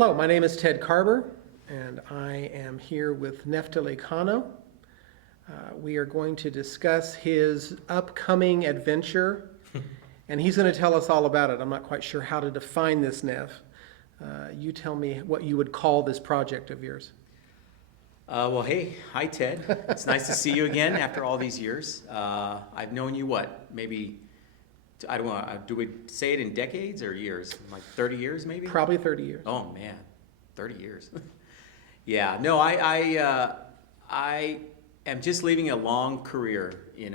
Hello, my name is Ted Carver, and I am here with Neftali Cano. We are going to discuss his upcoming adventure, and he's going to tell us all about it. I'm not quite sure how to define this, Neff. You tell me what you would call this project of yours. Well, hey, hi Ted. It's nice to see you again after all these years. I've known you maybe, I don't know, do we say it in decades or years? Like 30 years maybe? Probably 30 years. Oh man, 30 years. Yeah, no, I am just leaving a long career in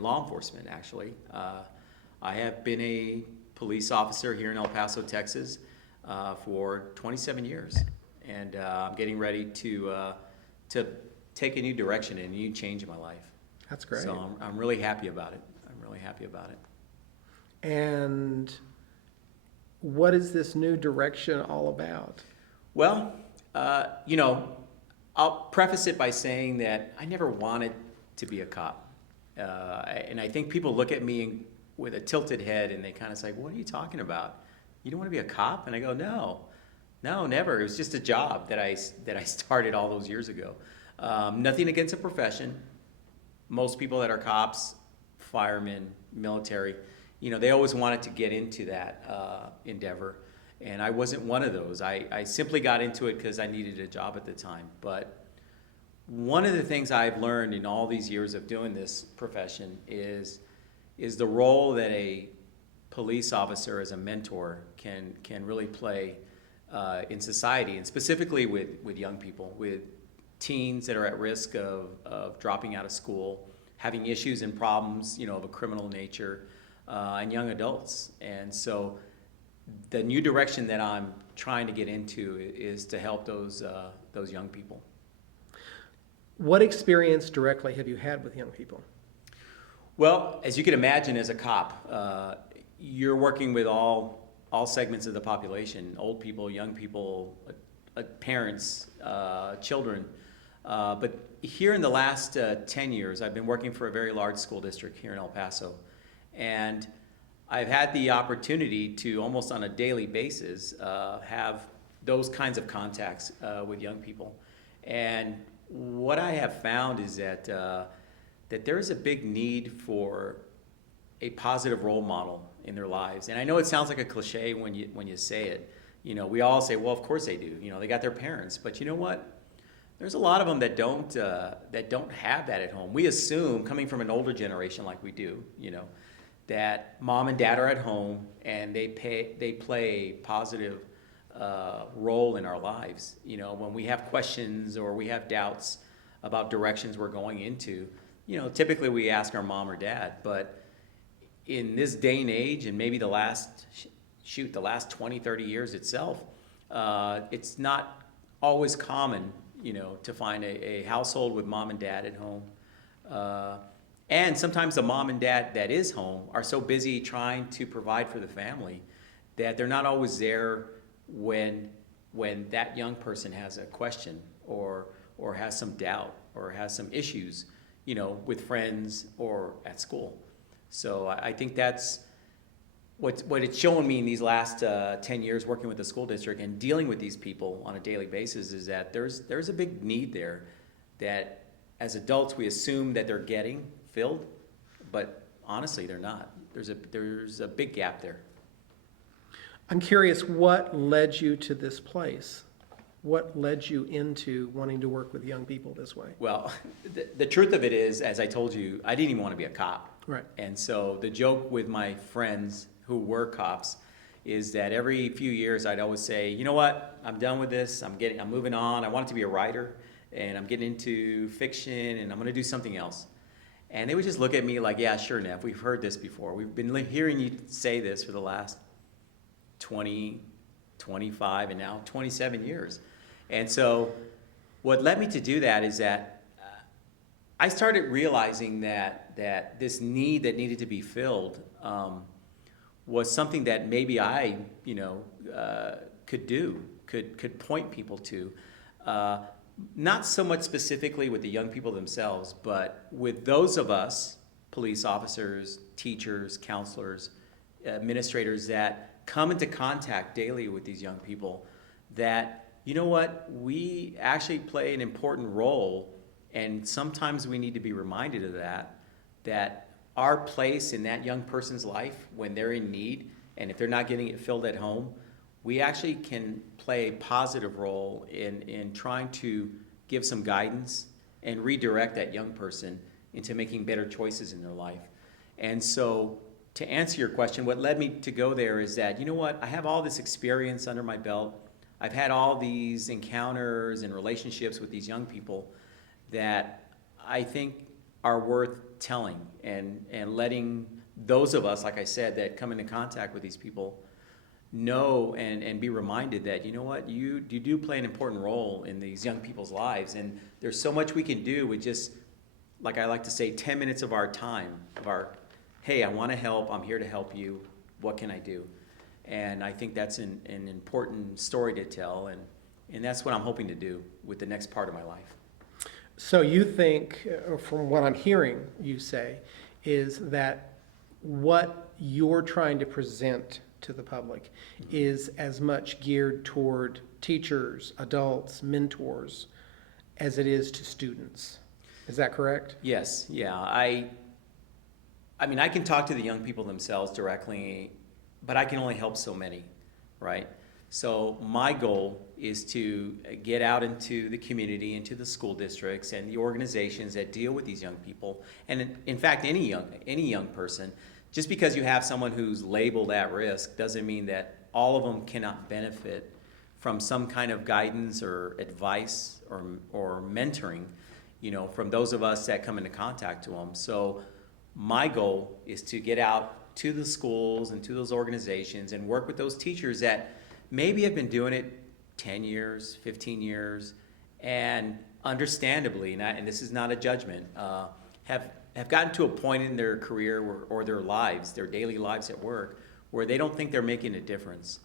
law enforcement actually. I have been a police officer here in El Paso, Texas for 27 years. And I'm getting ready to take a new direction and a new change in my life. That's great. So I'm really happy about it. I'm really happy about it. And what is this new direction all about? Well, I'll preface it by saying that I never wanted to be a cop. And I think people look at me with a tilted head and they kind of say, what are you talking about? You don't want to be a cop? And I go, no, never. It was just a job that I started all those years ago. Nothing against the profession. Most people that are cops, firemen, military, they always wanted to get into that endeavor. And I wasn't one of those. I simply got into it because I needed a job at the time. But one of the things I've learned in all these years of doing this profession is the role that a police officer as a mentor can really play in society, and specifically with young people, with teens that are at risk of dropping out of school, having issues and problems, of a criminal nature, and young adults. And so the new direction that I'm trying to get into is to help those young people. What experience directly have you had with young people? Well, as you can imagine, as a cop, you're working with all segments of the population, old people, young people, parents, children. But here in the last 10 years, I've been working for a very large school district here in El Paso. And I've had the opportunity to almost on a daily basis have those kinds of contacts with young people. And what I have found is that there is a big need for a positive role model in their lives. And I know it sounds like a cliche when you say it. We all say, well, of course they do. They got their parents. But you know what? There's a lot of them that don't have that at home. We assume, coming from an older generation like we do, that mom and dad are at home and they play a positive role in our lives. When we have questions or we have doubts about directions we're going into, typically we ask our mom or dad. But in this day and age, and maybe the last 20, 30 years itself, it's not always common, to find a household with mom and dad at home. And sometimes the mom and dad that is home are so busy trying to provide for the family that they're not always there when that young person has a question or has some doubt or has some issues, with friends or at school. So I think that's what it's shown me in these last 10 years working with the school district and dealing with these people on a daily basis is that there's a big need there that as adults we assume that they're getting filled, but honestly they're not. There's a big gap there. I'm curious, what led you to this place? What led you into wanting to work with young people this way? Well, the truth of it is, as I told you, I didn't even want to be a cop. Right. And so the joke with my friends who were cops is that every few years I'd always say, you know what, I'm done with this, I'm moving on, I wanted to be a writer, and I'm getting into fiction, and I'm going to do something else. And they would just look at me like, yeah, sure, Neff, we've heard this before. We've been hearing you say this for the last 20, 25, and now 27 years. And so what led me to do that is that I started realizing that this need that needed to be filled was something that maybe I, could point people to. Not so much specifically with the young people themselves, but with those of us, police officers, teachers, counselors, administrators that come into contact daily with these young people that, you know what, we actually play an important role, and sometimes we need to be reminded of that, that our place in that young person's life when they're in need, and if they're not getting it filled at home, we actually can play a positive role in trying to give some guidance and redirect that young person into making better choices in their life. And so to answer your question, what led me to go there is that, you know what, I have all this experience under my belt. I've had all these encounters and relationships with these young people that I think are worth telling and letting those of us, like I said, that come into contact with these people know and be reminded that, you know what, you do play an important role in these young people's lives, and there's so much we can do with just, like I like to say, 10 minutes of our time, of our, hey, I want to help, I'm here to help you, what can I do? And I think that's an important story to tell, and that's what I'm hoping to do with the next part of my life. So you think, from what I'm hearing you say, is that what you're trying to present to the public is as much geared toward teachers, adults, mentors, as it is to students. Is that correct? Yes, yeah. I mean, I can talk to the young people themselves directly, but I can only help so many, right? So my goal is to get out into the community, into the school districts and the organizations that deal with these young people. And in fact, any young person, just because you have someone who's labeled at risk doesn't mean that all of them cannot benefit from some kind of guidance or advice or mentoring, you know, from those of us that come into contact to them. So my goal is to get out to the schools and to those organizations and work with those teachers that maybe have been doing it 10 years, 15 years, and understandably, and this is not a judgment, have gotten to a point in their career or their lives, their daily lives at work, where they don't think they're making a difference.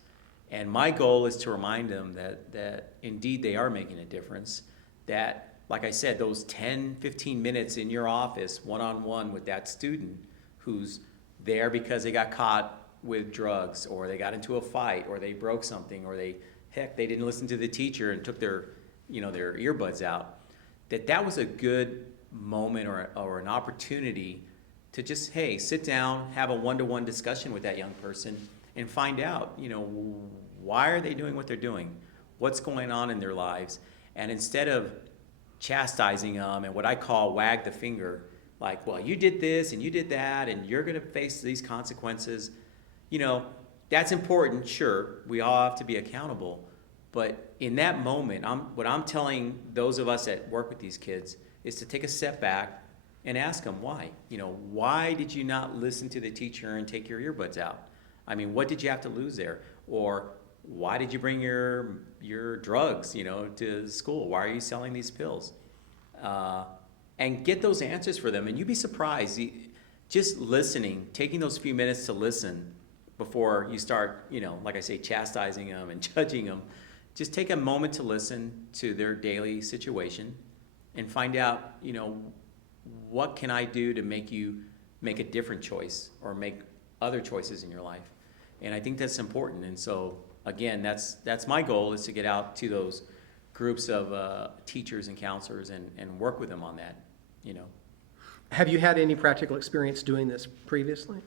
And my goal is to remind them that indeed they are making a difference, that, like I said, those 10, 15 minutes in your office, one-on-one with that student who's there because they got caught with drugs, or they got into a fight, or they broke something, or they didn't listen to the teacher and took their earbuds out, that was a good moment or an opportunity to just, hey, sit down, have a one-to-one discussion with that young person and find out, you know, why are they doing what they're doing? What's going on in their lives? And instead of chastising them and what I call wag the finger, like, well, you did this and you did that and you're going to face these consequences, you know, that's important, sure, we all have to be accountable. But in that moment, what I'm telling those of us that work with these kids is to take a step back and ask them why. You know, why did you not listen to the teacher and take your earbuds out? I mean, what did you have to lose there? Or why did you bring your drugs, you know, to school? Why are you selling these pills? And get those answers for them. And you'd be surprised, just listening, taking those few minutes to listen before you start, you know, like I say, chastising them and judging them. Just take a moment to listen to their daily situation and find out, you know, what can I do to make you make a different choice or make other choices in your life? And I think that's important. And so, again, that's my goal, is to get out to those groups of teachers and counselors and work with them on that, you know. Have you had any practical experience doing this previously?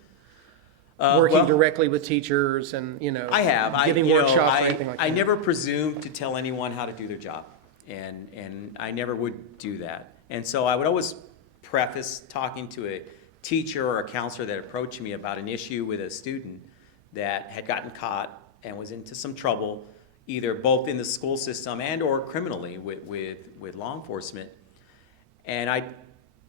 Working directly with teachers and, you know, I have. giving workshops or anything like that? I never presume to tell anyone how to do their job, and I never would do that. And so I would always preface talking to a teacher or a counselor that approached me about an issue with a student that had gotten caught and was into some trouble, either both in the school system and or criminally with law enforcement. And I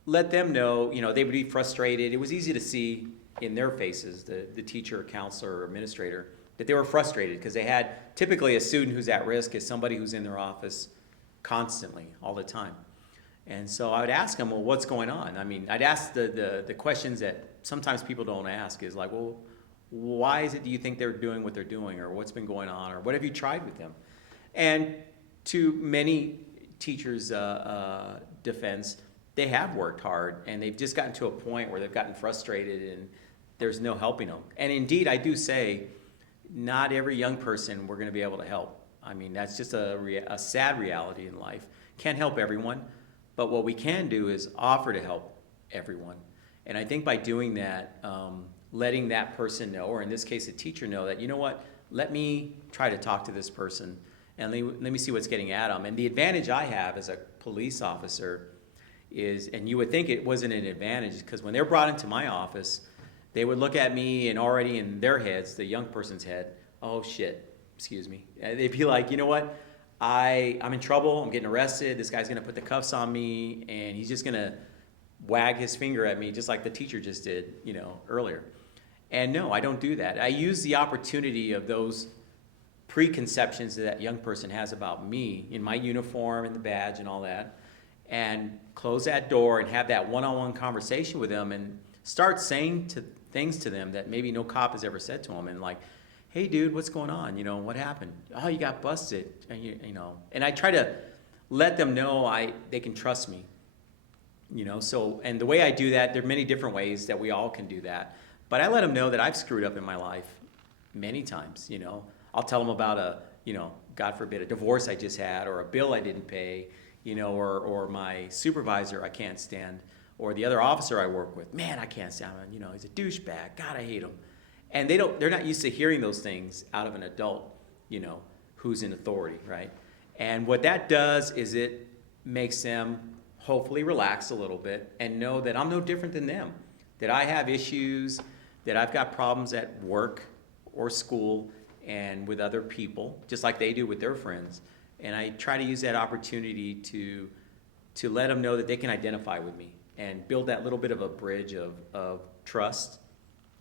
let them know, you know, they would be frustrated. It was easy to see in their faces, the teacher, counselor, or administrator, that they were frustrated because they had typically a student who's at risk is somebody who's in their office constantly, all the time. And so I would ask them, well, what's going on? I mean, I'd ask the questions that sometimes people don't ask, is like, well, why is it do you think they're doing what they're doing, or what's been going on, or what have you tried with them? And to many teachers' defense, they have worked hard, and they've just gotten to a point where they've gotten frustrated and there's no helping them. And indeed, I do say, not every young person we're going to be able to help. I mean, that's just a sad reality in life. Can't help everyone, but what we can do is offer to help everyone. And I think by doing that, letting that person know, or in this case, a teacher know that, you know what, let me try to talk to this person and let me see what's getting at them. And the advantage I have as a police officer is, and you would think it wasn't an advantage, because when they're brought into my office, they would look at me and already in their heads, the young person's head, oh shit, excuse me. They'd be like, you know what, I'm in trouble, I'm getting arrested, this guy's gonna put the cuffs on me, and he's just gonna wag his finger at me just like the teacher just did, earlier. And no, I don't do that. I use the opportunity of those preconceptions that young person has about me in my uniform and the badge and all that, and close that door and have that one-on-one conversation with them and start saying things to them that maybe no cop has ever said to them, and like, hey dude, what's going on? What happened? Oh, you got busted. And I try to let them know they can trust me. So, and the way I do that, there are many different ways that we all can do that. But I let them know that I've screwed up in my life many times. I'll tell them about God forbid, a divorce I just had, or a bill I didn't pay, or my supervisor I can't stand, or the other officer I work with, man, I can't stand him. He's a douchebag. God, I hate him. And they're not used to hearing those things out of an adult, who's in authority, right? And what that does is it makes them hopefully relax a little bit and know that I'm no different than them, that I have issues, that I've got problems at work or school and with other people, just like they do with their friends. And I try to use that opportunity to let them know that they can identify with me and build that little bit of a bridge of trust,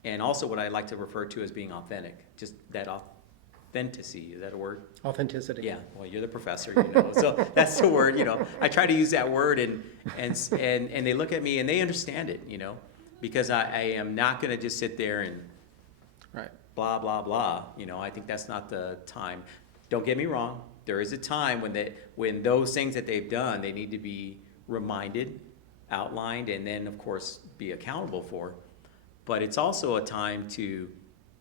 and also what I like to refer to as being authentic, just that authenticity. Is that a word? Authenticity. Yeah, well, you're the professor, so that's the word. I try to use that word, and they look at me and they understand it, because I am not going to just sit there and Right. blah blah blah. I think that's not the time. Don't get me wrong. There is a time when those things that they've done, they need to be reminded, outlined, and then of course be accountable for. But it's also a time to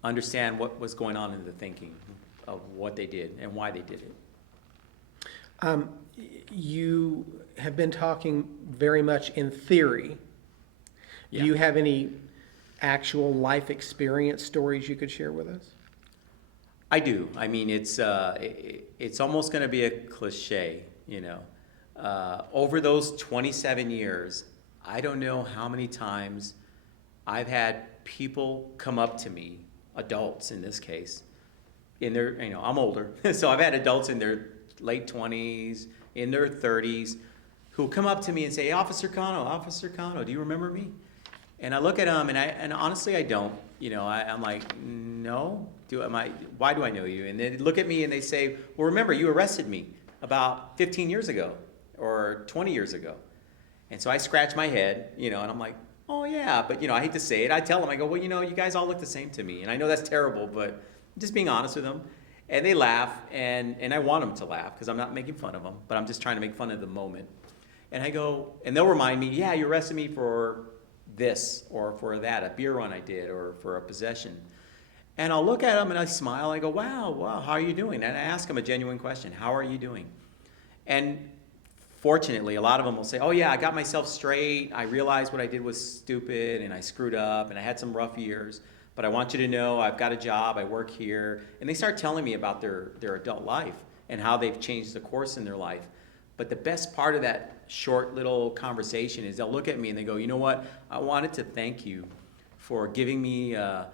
understand what was going on in the thinking of what they did and why they did it. You have been talking very much in theory. Yeah. Do you have any actual life experience stories you could share with us? I do. I mean, it's almost going to be a cliche, Over those 27 years, I don't know how many times I've had people come up to me, adults in this case, in their, I'm older, so I've had adults in their late 20s, in their 30s, who come up to me and say, hey, Officer Cano, do you remember me? And I look at them, and honestly, I don't. I'm like, no, why do I know you? And they look at me and they say, well, remember, you arrested me about 15 years ago or 20 years ago. And so I scratch my head, and I'm like, oh yeah, but I hate to say it. I tell them, I go, well, you guys all look the same to me. And I know that's terrible, but I'm just being honest with them. And they laugh, and I want them to laugh because I'm not making fun of them, but I'm just trying to make fun of the moment. And I go, and they'll remind me, yeah, you arrested me for this or for that, a beer run I did, or for a possession. And I'll look at them and I smile. I go, wow, how are you doing? And I ask them a genuine question. How are you doing? And fortunately, a lot of them will say, oh yeah, I got myself straight. I realized what I did was stupid and I screwed up and I had some rough years. But I want you to know I've got a job, I work here. And they start telling me about their adult life and how they've changed the course in their life. But the best part of that short little conversation is they'll look at me and they go, you know what, I wanted to thank you for giving me a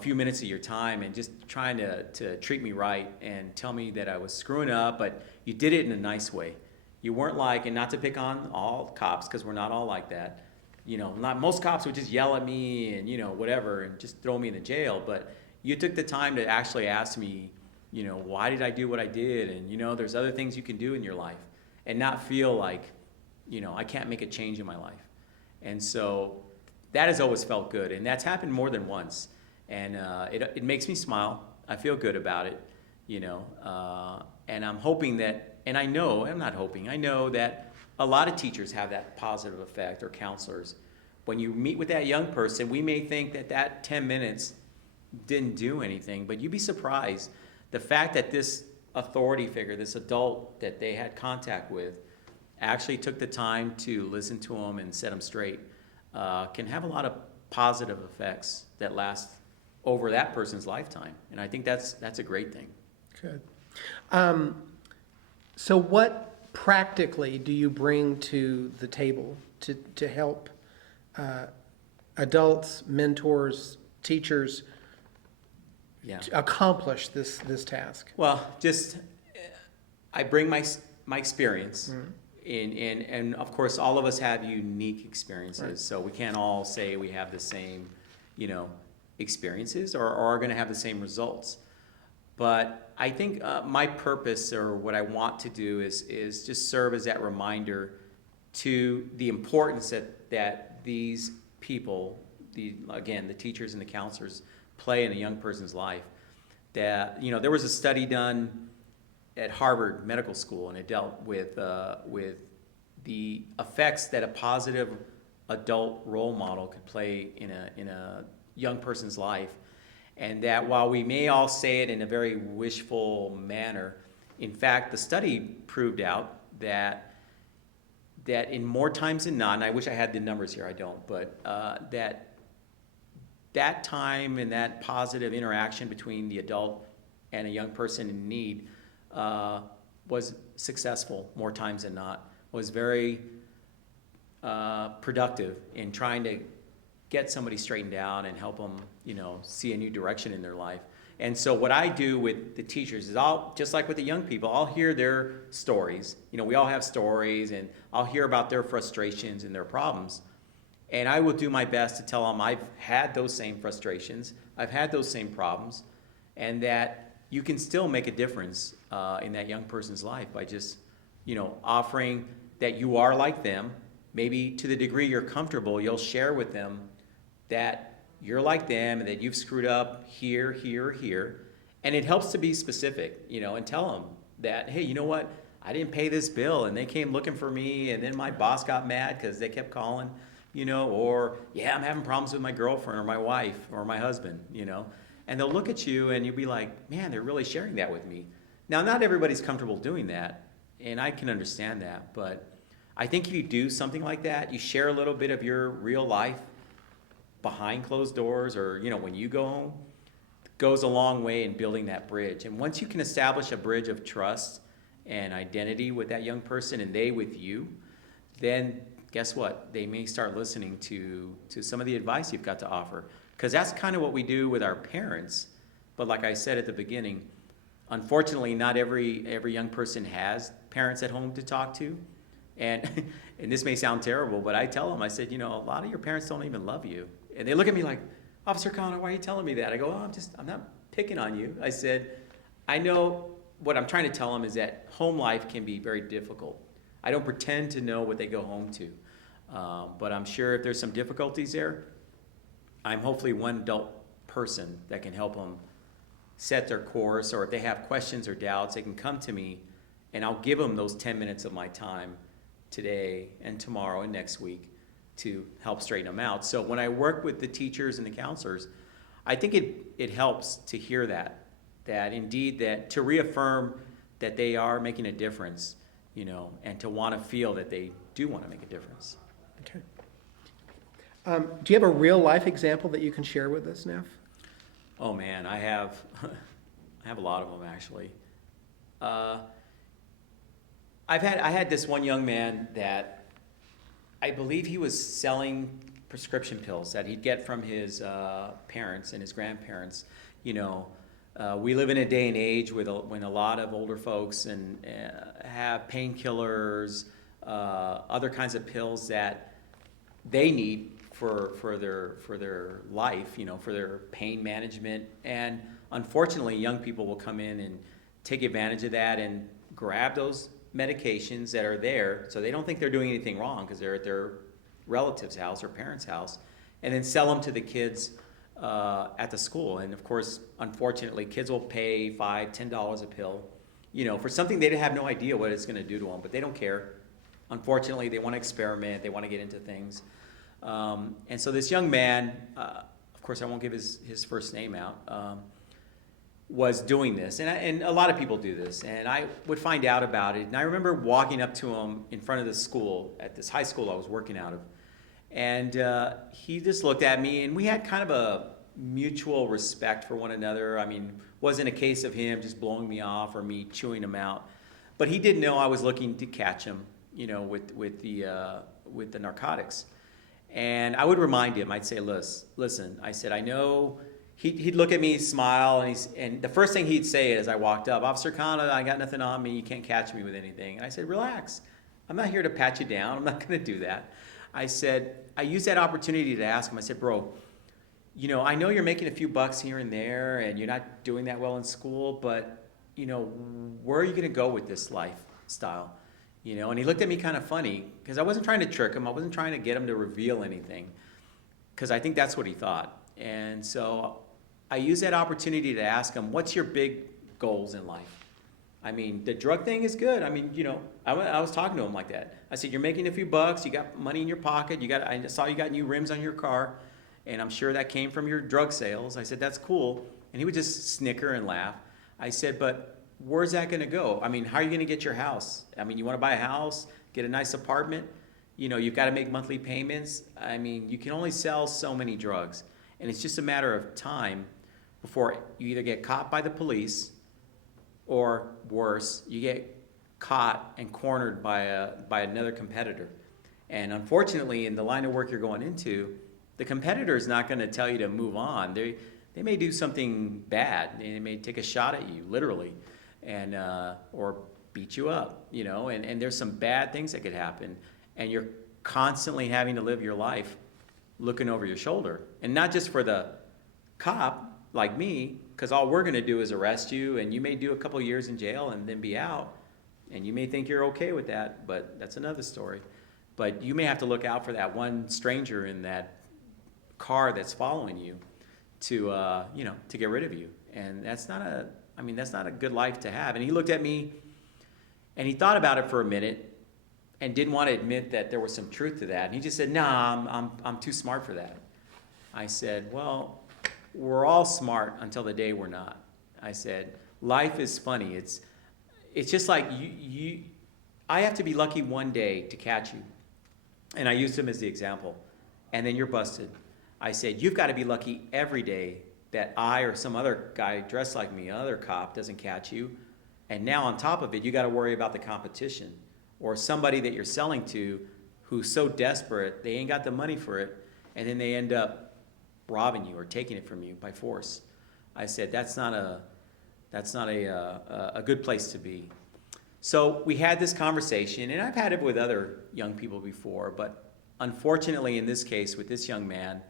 few minutes of your time and just trying to treat me right and tell me that I was screwing up, but you did it in a nice way. You weren't like, and not to pick on all cops, because we're not all like that. Not most cops would just yell at me and, whatever, and just throw me in the jail, but you took the time to actually ask me, why did I do what I did? And, there's other things you can do in your life and not feel like, I can't make a change in my life. And so that has always felt good, and that's happened more than once. And it makes me smile. I feel good about it, and I'm hoping that, and I know that a lot of teachers have that positive effect, or counselors. When you meet with that young person, we may think that 10 minutes didn't do anything, but you'd be surprised. The fact that this authority figure, this adult that they had contact with, actually took the time to listen to them and set them straight, can have a lot of positive effects that last over that person's lifetime. And I think that's a great thing. Good. So what practically do you bring to the table to help adults, mentors, teachers Yeah. to accomplish this task? Well, just I bring my experience, and of course, all of us have unique experiences, Right. so we can't all say we have the same, experiences or are going to have the same results. But I think my purpose or what I want to do is just serve as that reminder to the importance that these people, the teachers and the counselors, play in a young person's life. That there was a study done at Harvard Medical School, and it dealt with the effects that a positive adult role model could play in a young person's life. And that while we may all say it in a very wishful manner, in fact, the study proved out that in more times than not, and I wish I had the numbers here, I don't, but that time and that positive interaction between the adult and a young person in need was successful more times than not, was very productive in trying to get somebody straightened out and help them, see a new direction in their life. And so what I do with the teachers is just like with the young people, I'll hear their stories. We all have stories, and I'll hear about their frustrations and their problems. And I will do my best to tell them I've had those same frustrations, I've had those same problems, and that you can still make a difference in that young person's life by just, offering that you are like them. Maybe to the degree you're comfortable, you'll share with them that you're like them and that you've screwed up here, here, here. And it helps to be specific, and tell them that, hey, you know what? I didn't pay this bill, and they came looking for me, and then my boss got mad because they kept calling, or, yeah, I'm having problems with my girlfriend or my wife or my husband, And they'll look at you, and you'll be like, man, they're really sharing that with me. Now, not everybody's comfortable doing that, and I can understand that, but I think if you do something like that, you share a little bit of your real life behind closed doors or, when you go home, goes a long way in building that bridge. And once you can establish a bridge of trust and identity with that young person and they with you, then guess what? They may start listening to some of the advice you've got to offer. Because that's kind of what we do with our parents. But like I said at the beginning, unfortunately, not every young person has parents at home to talk to. And this may sound terrible, but I tell them, I said, a lot of your parents don't even love you. And they look at me like, Officer Cano, why are you telling me that? I go, I'm not picking on you. I said, I know what I'm trying to tell them is that home life can be very difficult. I don't pretend to know what they go home to. But I'm sure if there's some difficulties there, I'm hopefully one adult person that can help them set their course, or if they have questions or doubts, they can come to me and I'll give them those 10 minutes of my time today and tomorrow and next week to help straighten them out. So when I work with the teachers and the counselors, I think it helps to hear that indeed that to reaffirm that they are making a difference, and to want to feel that they do want to make a difference. Okay. Do you have a real life example that you can share with us, Neff? Oh man, I have a lot of them actually. I had this one young man that I believe he was selling prescription pills that he'd get from his parents and his grandparents. We live in a day and age when a lot of older folks have painkillers, other kinds of pills that they need for their life, for their pain management. And unfortunately, young people will come in and take advantage of that and grab those medications that are there, so they don't think they're doing anything wrong because they're at their relative's house or parent's house, and then sell them to the kids at the school. And of course, unfortunately, kids will pay $5, $10 a pill, for something they have no idea what it's going to do to them, but they don't care. Unfortunately, they want to experiment, they want to get into things. And so this young man, of course I won't give his first name out, was doing this, and a lot of people do this, and I would find out about it. And I remember walking up to him in front of the school, at this high school I was working out of, and he just looked at me, and we had kind of a mutual respect for one another. I mean, wasn't a case of him just blowing me off or me chewing him out, but he did know I was looking to catch him, with the narcotics. And I would remind him, I'd say, listen, I said, I know. He'd look at me, smile, and the first thing he'd say as I walked up, Officer Cano, I got nothing on me, you can't catch me with anything. And I said, relax, I'm not here to pat you down, I'm not gonna do that. I said, I used that opportunity to ask him, I said, bro, I know you're making a few bucks here and there, and you're not doing that well in school, but, where are you gonna go with this lifestyle? And he looked at me kind of funny, because I wasn't trying to trick him, I wasn't trying to get him to reveal anything, because I think that's what he thought. And so I used that opportunity to ask him, what's your big goals in life? I mean, the drug thing is good. I mean, I was talking to him like that. I said, you're making a few bucks, you got money in your pocket, I saw you got new rims on your car, and I'm sure that came from your drug sales. I said, that's cool. And he would just snicker and laugh. I said, but where's that gonna go? I mean, how are you gonna get your house? I mean, you wanna buy a house, get a nice apartment? You've gotta make monthly payments. I mean, you can only sell so many drugs. And it's just a matter of time before you either get caught by the police, or worse, you get caught and cornered by another competitor. And unfortunately, in the line of work you're going into, the competitor is not going to tell you to move on. They may do something bad. They may take a shot at you, literally, and or beat you up. And there's some bad things that could happen, and you're constantly having to live your life looking over your shoulder. And not just for the cop like me, because all we're going to do is arrest you, and you may do a couple years in jail and then be out, and you may think you're okay with that, but that's another story. But you may have to look out for that one stranger in that car that's following you to to get rid of you. And that's not a good life to have. And he looked at me and he thought about it for a minute and didn't want to admit that there was some truth to that. And he just said, nah, I'm too smart for that. I said, well, we're all smart until the day we're not. I said, life is funny. It's just like I have to be lucky one day to catch you. And I used him as the example. And then you're busted. I said, you've got to be lucky every day that I or some other guy dressed like me, another cop, doesn't catch you. And now on top of it, you got to worry about the competition or somebody that you're selling to who's so desperate, they ain't got the money for it, and then they end up robbing you or taking it from you by force. I said, that's not a good place to be. So we had this conversation, and I've had it with other young people before, but unfortunately in this case with this young man,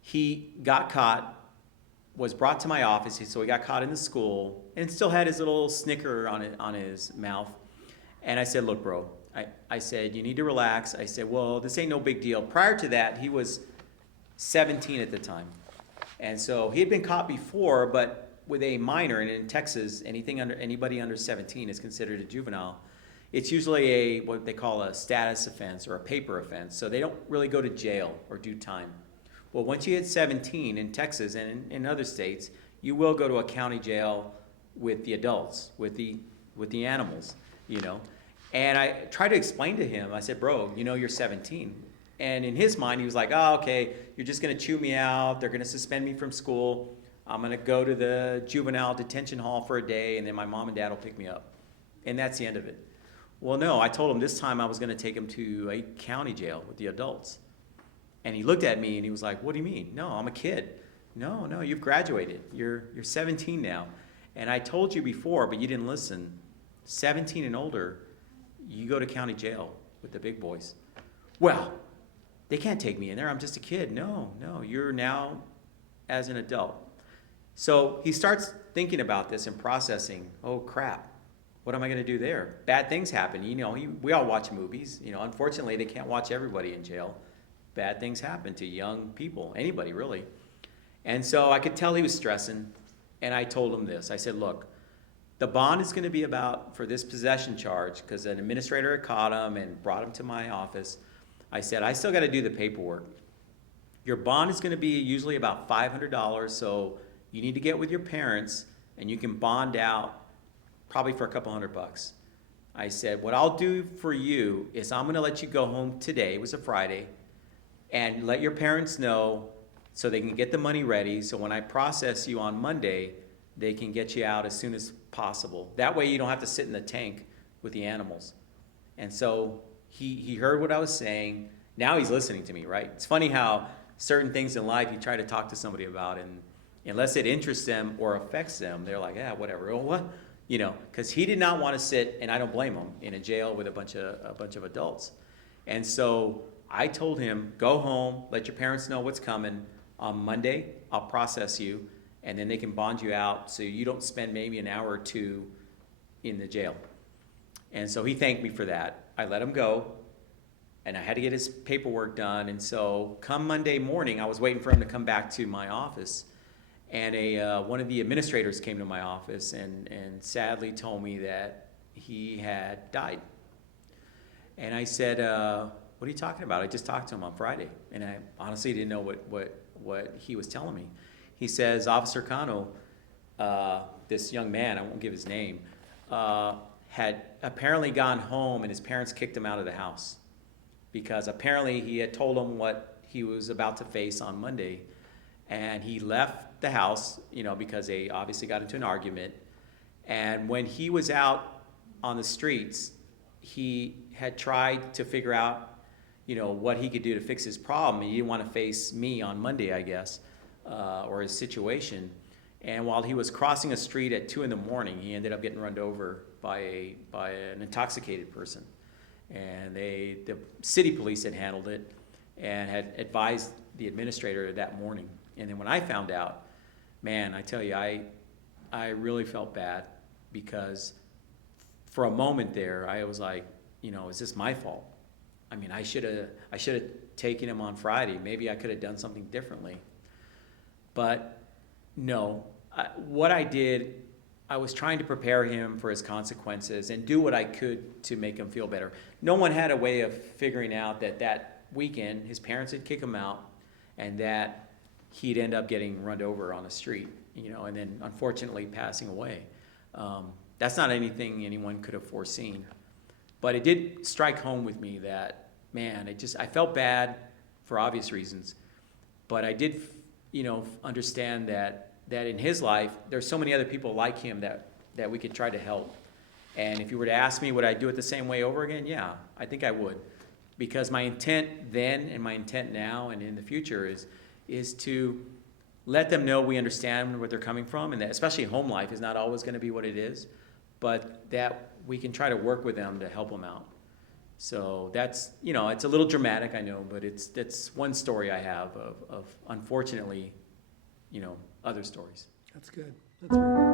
he got caught, was brought to my office, so he got caught in the school, and still had his little snicker on his mouth. And I said, look, bro, I said, you need to relax. I said, well, this ain't no big deal. Prior to that, he was 17 at the time. And so he had been caught before, but with a minor, and in Texas, anybody under 17 is considered a juvenile. It's usually what they call a status offense or a paper offense. So they don't really go to jail or do time. Well, once you hit 17 in Texas and in other states, you will go to a county jail with the adults, with the animals, And I tried to explain to him, I said, bro, you're 17. And in his mind, he was like, oh, okay, you're just going to chew me out. They're going to suspend me from school. I'm going to go to the juvenile detention hall for a day, and then my mom and dad will pick me up. And that's the end of it. Well, no, I told him this time I was going to take him to a county jail with the adults. And he looked at me and he was like, what do you mean? No, I'm a kid. No, you've graduated. You're 17 now. And I told you before, but you didn't listen. 17 and older, you go to county jail with the big boys. Well, they can't take me in there. I'm just a kid. No, you're now as an adult. So he starts thinking about this and processing, oh crap, what am I going to do there? Bad things happen. We all watch movies. Unfortunately, they can't watch everybody in jail. Bad things happen to young people, anybody really. And so I could tell he was stressing, and I told him this. I said, look, the bond is going to be about, for this possession charge, because an administrator had caught him and brought him to my office. I said, I still got to do the paperwork. Your bond is going to be usually about $500, so you need to get with your parents and you can bond out probably for a couple $100. I said, what I'll do for you is I'm going to let you go home today. It was a Friday, and let your parents know so they can get the money ready. So when I process you on Monday, they can get you out as soon as possible. That way you don't have to sit in the tank with the animals. And so he heard what I was saying. Now he's listening to me, right? It's funny how certain things in life you try to talk to somebody about, and unless it interests them or affects them, they're like, yeah, whatever. Oh, what? You know, because he did not want to sit, and I don't blame him, in a jail with a bunch of adults. And so I told him, go home, let your parents know what's coming. On Monday, I'll process you, and then they can bond you out so you don't spend maybe an hour or two in the jail. And so he thanked me for that. I let him go, and I had to get his paperwork done. And so come Monday morning, I was waiting for him to come back to my office, and one of the administrators came to my office and sadly told me that he had died. And I said, what are you talking about? I just talked to him on Friday, and I honestly didn't know what he was telling me. He says, Officer Cano, this young man, I won't give his name, had apparently gone home and his parents kicked him out of the house because apparently he had told them what he was about to face on Monday, and he left the house, because they obviously got into an argument. And when he was out on the streets, he had tried to figure out, what he could do to fix his problem. He didn't want to face me on Monday, I guess, or his situation. And while he was crossing a street at 2 a.m, he ended up getting run over by an intoxicated person. And the city police had handled it and had advised the administrator that morning. And then when I found out, man, I tell you, I really felt bad because for a moment there, I was like, is this my fault? I mean, I should have taken him on Friday. Maybe I could have done something differently. But no, what I did, I was trying to prepare him for his consequences and do what I could to make him feel better. No one had a way of figuring out that weekend his parents would kick him out and that he'd end up getting run over on the street, and then unfortunately passing away. That's not anything anyone could have foreseen. But it did strike home with me that, man, I felt bad for obvious reasons. But I did, understand that in his life, there's so many other people like him that we could try to help. And if you were to ask me, would I do it the same way over again? Yeah, I think I would. Because my intent then and my intent now and in the future is to let them know we understand where they're coming from, and that especially home life is not always going to be what it is, but that we can try to work with them to help them out. So that's, it's a little dramatic, I know, but that's one story I have of unfortunately, other stories. That's good. That's very good.